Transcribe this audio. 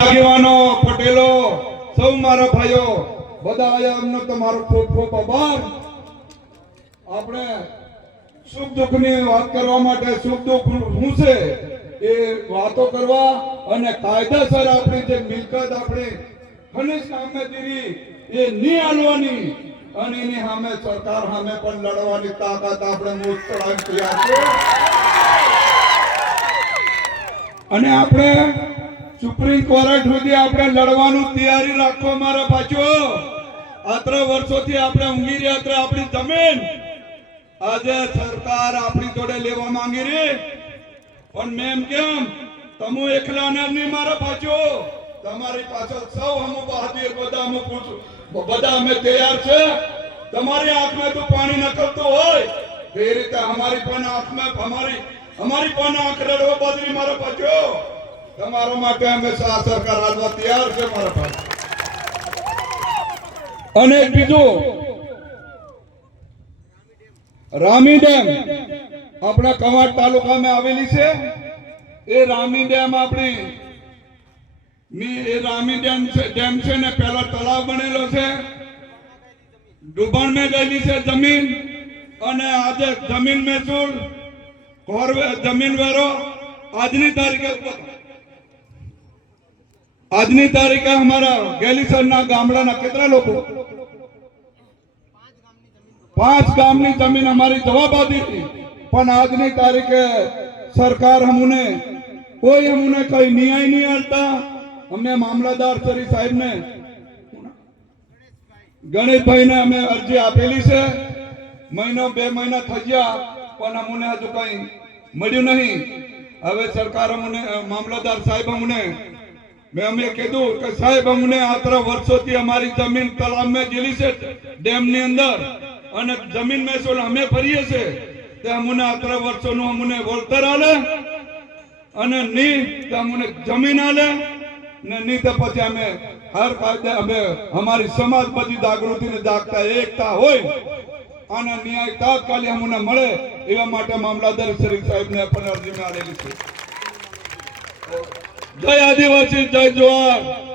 આગેવાનો, પટેલો, સૌ મારા ભાઈઓ, બધા આયા અમને તમારો ખૂબ ખૂબ આભાર. આપણે સુખ દુઃખની વાત કરવા માટે સુખ દુઃખ શું છે એ વાતો કરવા અને કાયદેસર આપણી જે મિલકત આપણી ખનિજ કામગીરી એ નહીં આલવાની અને એની સામે સરકાર સામે પણ લડવાની તાકાત આપણે છે. અને આપણે સુપ્રીમ કોર્ટ સુધી આપણે લડવાનું તૈયારી રાખો મારા પાછો આત્ર વર્ષોથી આપણે ઊંઘી રહ્યા અત્રે આપણી જમીન. આજે સરકાર આપણી જોડે લેવા માંગી રહી. પણ મેમ કેમ, તમે એકલા નહીં મારા પાછો તમારી પાછળ સૌ હમુ બહાદુર, બધા હું પૂછું બધા અમે તૈયાર છે. તમારી આંખમાં તો પાણી નકળતું હોય. તે રીતે અમારી પણ આંખમાં, અમારી અમારી પણ આંખ રડવા બદલી મારા પાછો તમારા છે અને બીજું, રામી ડેમ આપણા કવાડ તાલુકામાં આવેલી છે. એ રામી ડેમ આપણી રામી ડેમ છે ડેમ છે ને પેલો તળાવ બનેલો છે. ડુબાણ મેં ગયેલી છે જમીન અને આજે જમીન મહેસૂલ જમીન વેરો. આજની તારીખે આજની તારીખે અમારા ગેલીસરના ગામડાના કેટલા લોકો? પાંચ ગામની જમીન અમારી જવાબદારી હતી. પણ આજની તારીખે સરકાર અમને કોઈ અમને કઈ ન્યાય નહીં આપતા. અમે મામલતદાર શ્રી સાહેબને ગણેશભાઈને અમે અરજી આપેલી છે. મહિનો બે મહિના થઈ ગયા પણ અમને હજુ કઈ મળ્યું નહીં. હવે સરકાર અમને, મામલતદાર સાહેબ અમને મેં અમે કીધું કે સાહેબ, અમને આત્ર વર્ષોથી અમારી જમીન તળાવમાં જેલી છે, ડેમની અંદર. અને જમીન મહેસૂલ અમે ફરીએ છે તે અમને આત્ર વર્ષોનું અમને વળતર આલે અને ની તે અમને જમીન આલે ને ની તે પછી અમે હર કાયદે અમે અમારી સમાજ બધી જાગૃતિને જાગતા એકતા હોય અને ન્યાય તાત્કાલિક અમને મળે એવા માટે મામલાદાર શ્રી સાહેબને પણ અરજી મેં આલેલી છે. જય આદિવાસી જય જવાહર